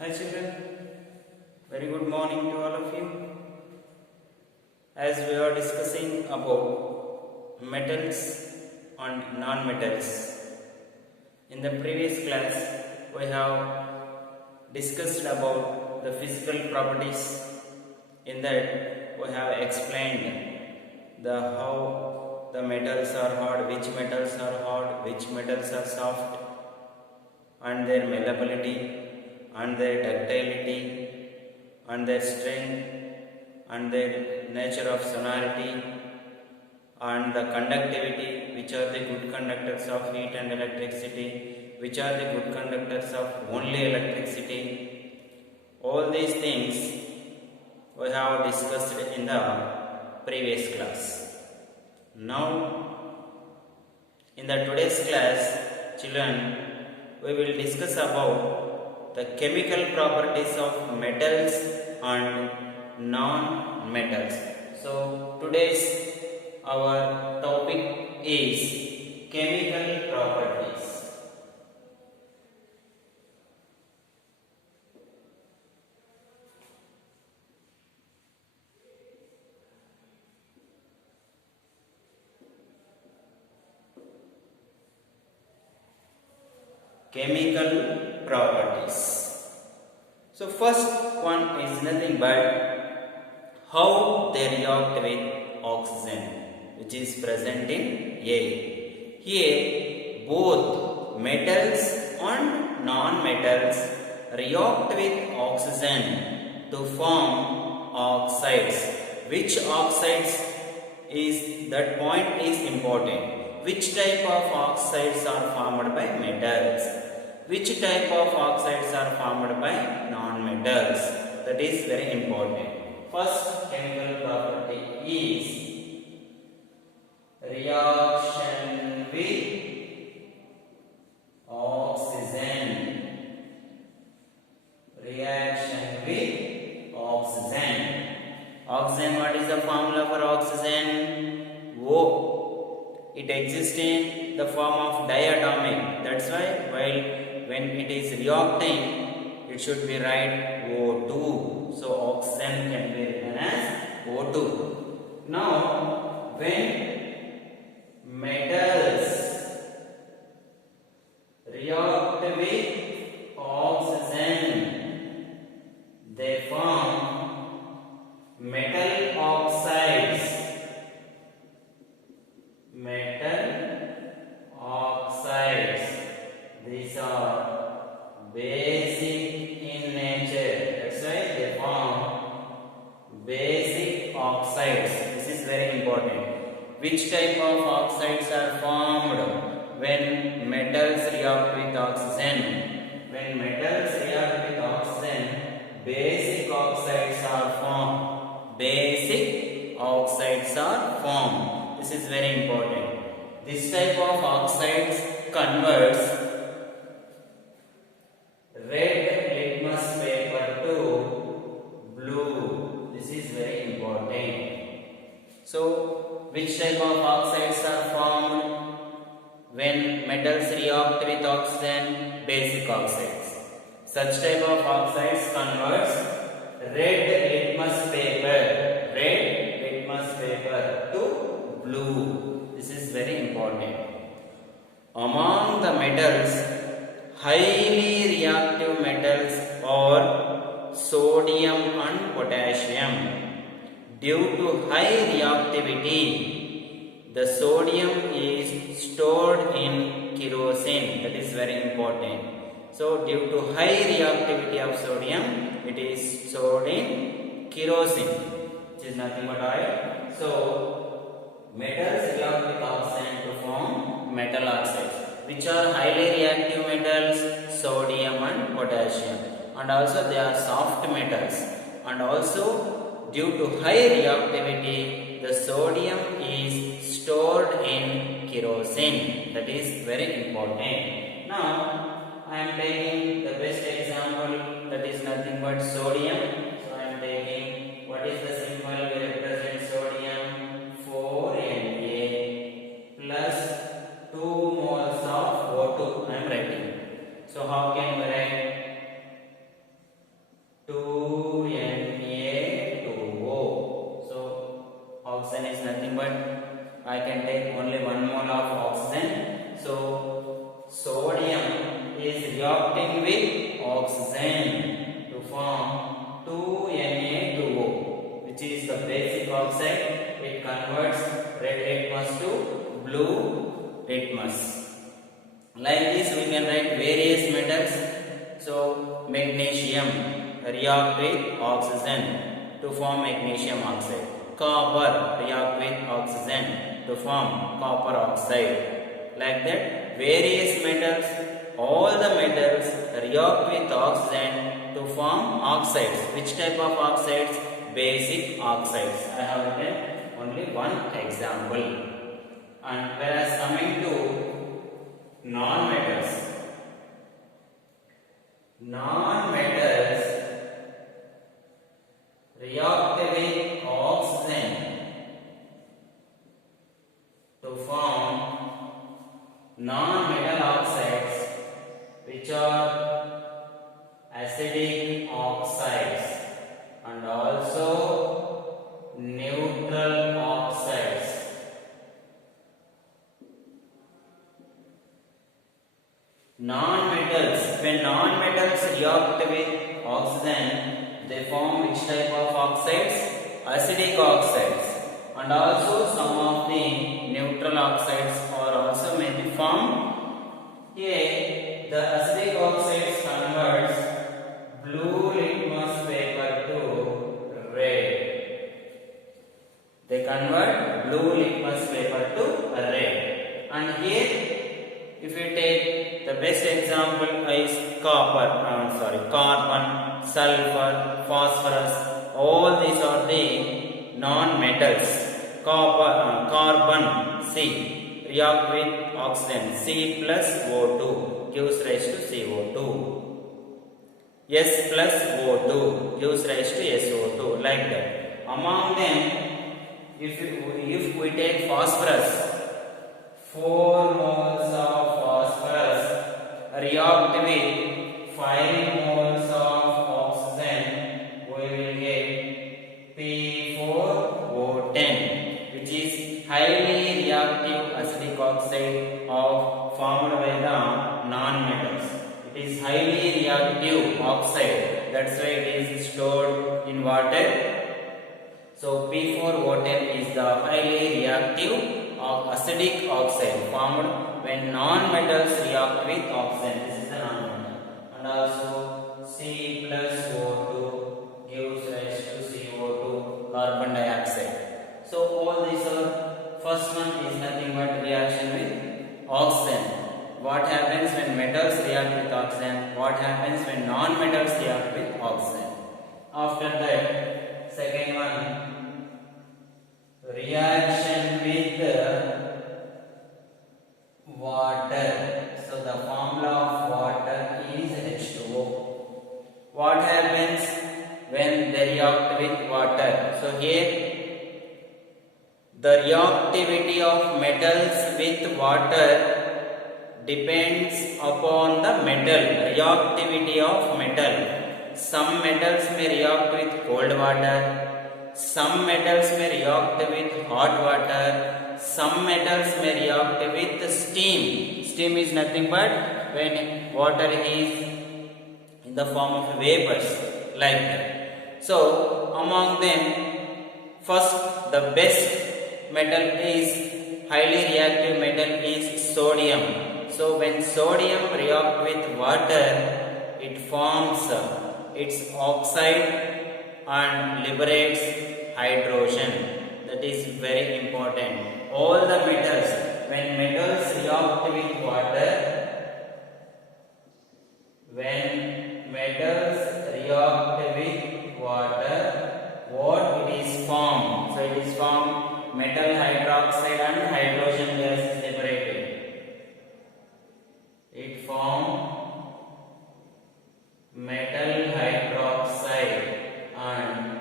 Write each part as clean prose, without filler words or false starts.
Hi children, very good morning to all of you. As we are discussing about metals and non-metals, in the previous class we have discussed about the physical properties. In that we have explained the how the metals are hard, which metals are hard, which metals are soft, and their malleability and their ductility and their strength and their nature of sonority and the conductivity, which are the good conductors of heat and electricity, which are the good conductors of only electricity. All these things we have discussed in the previous class. Now in the today's class, children, we will discuss about the chemical properties of metals and non-metals. So today's our topic is chemical properties. Chemical properties. So first one is nothing but how they react with oxygen, which is present in air. Here both metals and non-metals react with oxygen to form oxides. Which oxides is that point is important. Which type of oxides are formed by metals? Which type of oxides are formed by non-metals? That is very important. First chemical property is reaction with oxygen. Reaction with oxygen. Oxygen, what is the formula for oxygen? O. It exists in the form of diatomic. That's why when it is reacting, it should be write O2. So oxygen can be written as O2. Now when metals react with oxygen, they form metal oxides. Metal oxides. These are basic in nature. That's why they form basic oxides. This is very important. Which type of oxides are formed when metals react with oxygen? When metals react with oxygen, basic oxides are formed. Basic oxides are formed. This is very important. This type of oxides converts red litmus paper to blue. This is very important. So, which type of oxides are formed when metals react with oxygen? Basic oxides. Such type of oxides converts red litmus paper to blue. This is very important. Among the metals, highly reactive metals are sodium and potassium. Due to high reactivity, the sodium is stored in kerosene. That is very important. So due to high reactivity of sodium, it is stored in kerosene, which is nothing but oil. So metals react with oxygen to form metal oxides. Which are highly reactive metals? Sodium and potassium. And also they are soft metals. And also due to high reactivity, the sodium is stored in kerosene. That is very important. Now I am taking the best example, that is nothing but sodium. So I am taking, what is the symbol we represent sodium? 4Na plus 2 moles of O2. I am writing. So how can we write? is reacting with oxygen to form 2Na2O, which is the basic oxide. It converts red litmus to blue litmus. Like this we can write various metals. So magnesium react with oxygen to form magnesium oxide. Copper react with oxygen to form copper oxide. Like that, various metals, all the metals react with oxygen to form oxides. Which type of oxides? Basic oxides. I have written only one example. And whereas coming to non-metals, non-metals react with oxygen to form non-metal oxides, which are acidic oxides and also neutral oxides. Non-metals, when non-metals react with oxygen, they form which type of oxides? Acidic oxides. And also some of the neutral oxides are also may be formed. Here the acidic oxides converts blue litmus paper to red. They convert blue litmus paper to red. And here if you take the best example is carbon, sulfur, phosphorus. All these are the non-metals. Carbon C react with oxygen. C plus O2 gives rise to CO2. S plus O2 gives rise to SO2. Like that. Among them, if we take phosphorus, 4 moles of phosphorus react with 5 moles of oxygen, we will get P4O10. Which is highly reactive acidic oxide formed by the non-metals. It is highly reactive oxide. That's why it is stored in water. So P4O10 is the highly reactive acidic oxide formed when non-metals react with oxygen. This is the non-metal. And also C plus O2 gives rise to CO2, carbon dioxide. So all these are, first one is nothing but reaction with oxygen. What happens when metals react with oxygen? What happens when non-metals react with oxygen? After that, second one, reaction with water. So the formula of water is H2O. What happens when they react with water? So here the reactivity of metals with water depends upon the metal. Reactivity of metal. Some metals may react with cold water. Some metals may react with hot water. Some metals may react with steam. Steam is nothing but when water is in the form of vapors, like that. So among them, first the best metal is highly reactive metal is sodium. So when sodium react with water, it forms its oxide and liberates hydrogen. That is very important. All the metals, when metals react with water, what it is formed? So it is formed metal hydroxide and hydrogen gas is liberated. It formed metal hydroxide and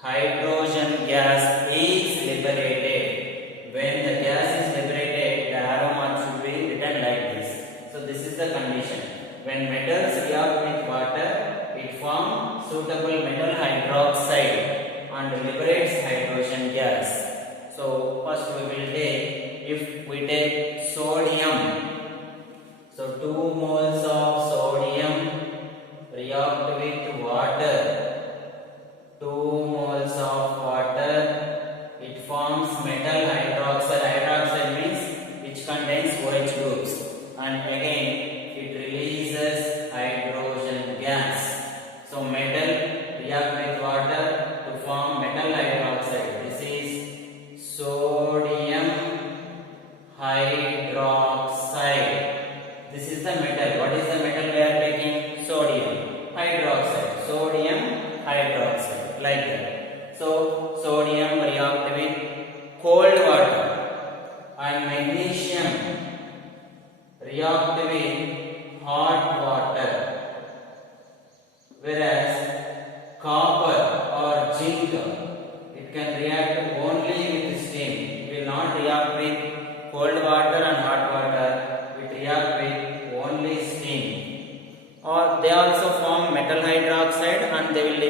hydrogen gas is liberated. When the gas is liberated, the arrow mark should be written like this. So this is the condition. When metals react with water, it forms suitable metal hydroxide and liberates hydrogen gas. So first we will take, if we take sodium, so 2 moles of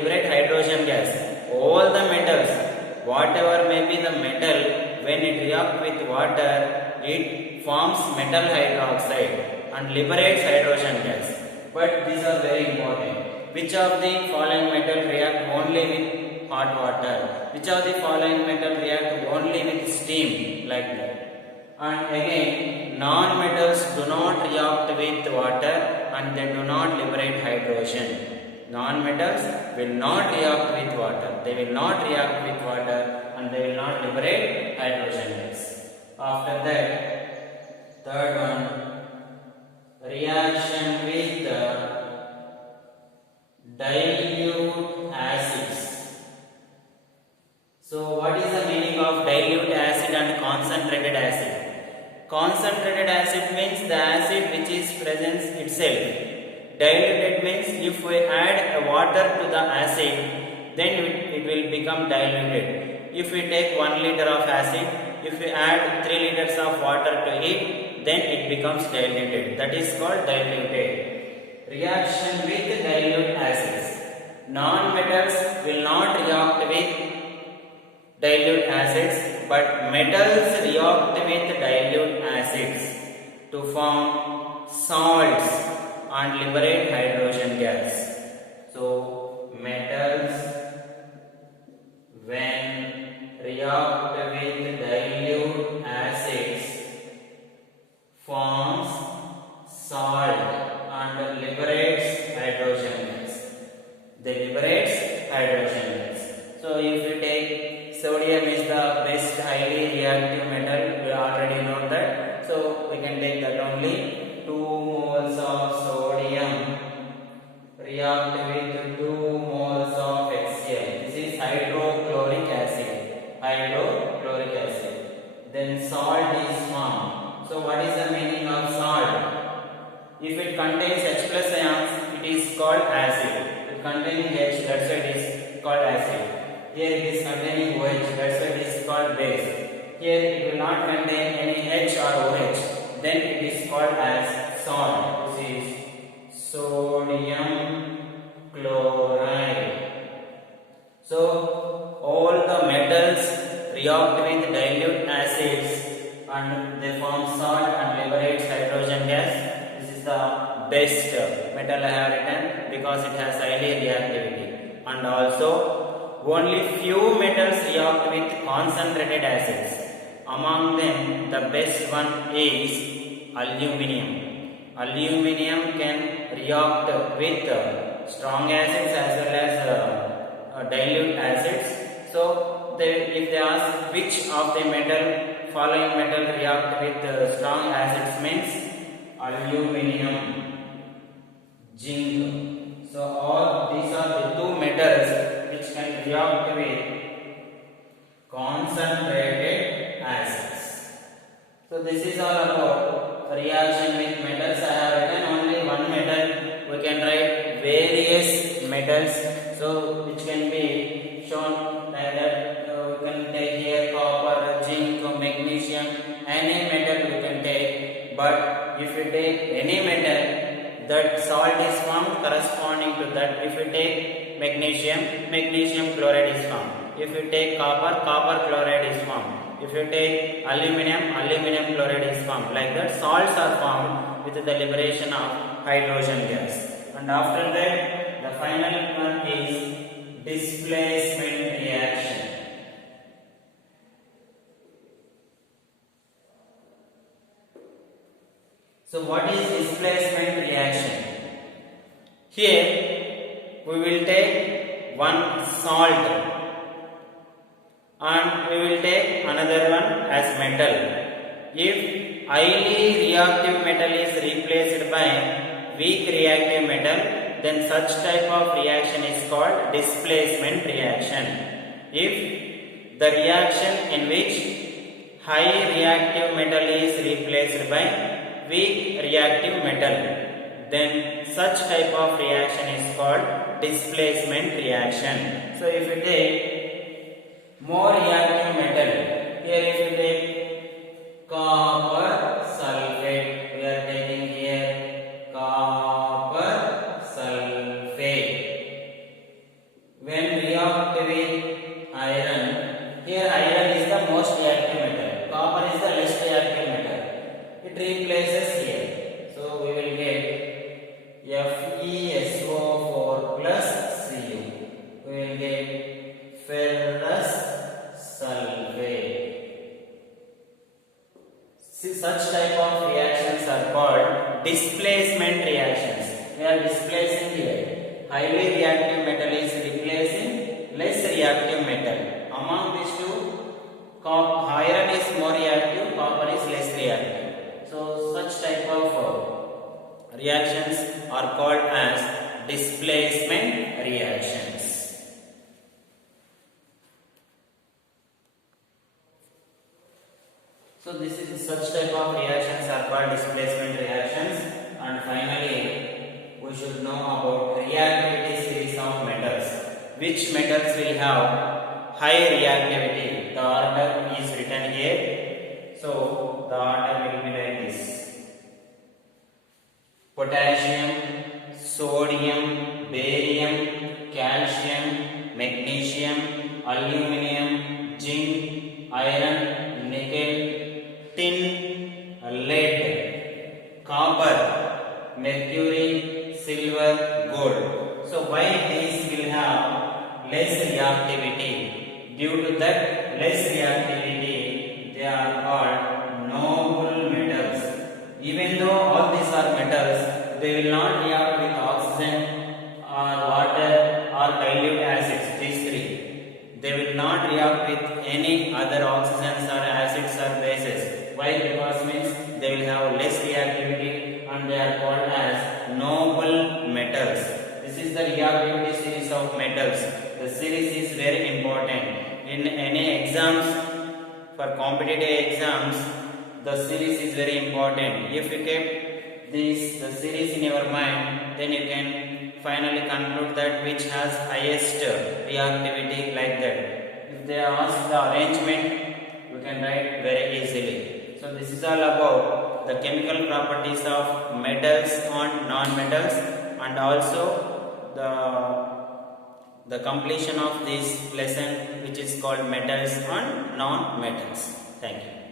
liberate hydrogen gas. All the metals, whatever may be the metal, when it reacts with water, it forms metal hydroxide and liberates hydrogen gas. But these are very important. Which of the following metal react only with hot water? Which of the following metal react only with steam? Like that. And again, non-metals do not react with water and they do not liberate hydrogen. Non-metals will not react with water. They will not react with water and they will not liberate hydrogen gas. After that, third one, reaction with dilute acids. So what is the meaning of dilute acid and concentrated acid? Concentrated acid means the acid which is present itself. Diluted means if we add a water to the acid, then it will become diluted. If we take 1 liter of acid, if we add 3 liters of water to it, then it becomes diluted. That is called diluted. Reaction with dilute acids. Non-metals will not react with dilute acids, but metals react with dilute acids to form salts and liberate hydrogen gas. So metals when react with dilute acids forms salt and liberates hydrogen gas. They liberates hydrogen gas. So if you take sodium is the best highly reactive metal, we already know that. So we can take that only. 2 moles of sodium react with 2 moles of HCl. This is hydrochloric acid. Hydrochloric acid. Then salt is formed. So what is the meaning of salt? If it contains H plus ions, it is called acid. If containing H, that's why it is called acid. Here it is containing OH, that's why it is called base. Here it will not contain any H or OH, then it is called as salt. This is sodium chloride. So all the metals react with dilute acids and they form salt and liberates hydrogen gas. This is the best metal I have written because it has highly reactivity. And also only few metals react with concentrated acids. Among them, the best one is aluminium. Aluminium can react with strong acids as well as dilute acids. So, if they ask which of the following metal react with strong acids means aluminium, zinc. So, all these are the two metals which can react with concentrated acids. So this is all about reaction with metals. I have written only one metal. We can write various metals. So which can be shown like that. We can take here copper, zinc, magnesium. Any metal we can take. But if you take any metal, that salt is formed corresponding to that. If you take magnesium, magnesium chloride is formed. If you take copper, copper chloride is formed. If you take aluminum, aluminum chloride is formed. Like that, salts are formed with the liberation of hydrogen gas. And after that, the final one is displacement reaction. So what is displacement reaction? Here we will take one salt and we will take another one as metal. If highly reactive metal is replaced by weak reactive metal, then such type of reaction is called displacement reaction. If the reaction in which high reactive metal is replaced by weak reactive metal, then such type of reaction is called displacement reaction. So if you take more reactive metal, here if you take copper sulfate, we are taking here copper sulfate. they are displacing here. Highly reactive metal is replacing less reactive metal. Among these two, iron is more reactive, copper is less reactive. So such type of reactions are called as displacement reactions. So this is such type of reactions are called displacement reactions. And finally, we should know about reactivity series of metals. Which metals will have high reactivity? The order is written here. So the order will be like this: potassium, sodium, barium, calcium, magnesium, aluminum, zinc, iron, nickel, tin, lead, copper, mercury, silver, gold. So why these will have less reactivity? Due to that less reactivity, they are called noble metals. Even though all these are metals, they will not react with oxygen or water or dilute acids, these three. They will not react with any other oxygens or acids or bases. Why? Because means they will have less reactivity and they are called as noble metals. This is the reactivity series of metals. The series is very important. In any exams, for competitive exams, the series is very important. If you keep the series in your mind, then you can finally conclude that which has highest reactivity, like that. If they ask the arrangement, you can write very easily. So this is all about the chemical properties of metals and non-metals, and also the completion of this lesson, which is called metals and non-metals. Thank you.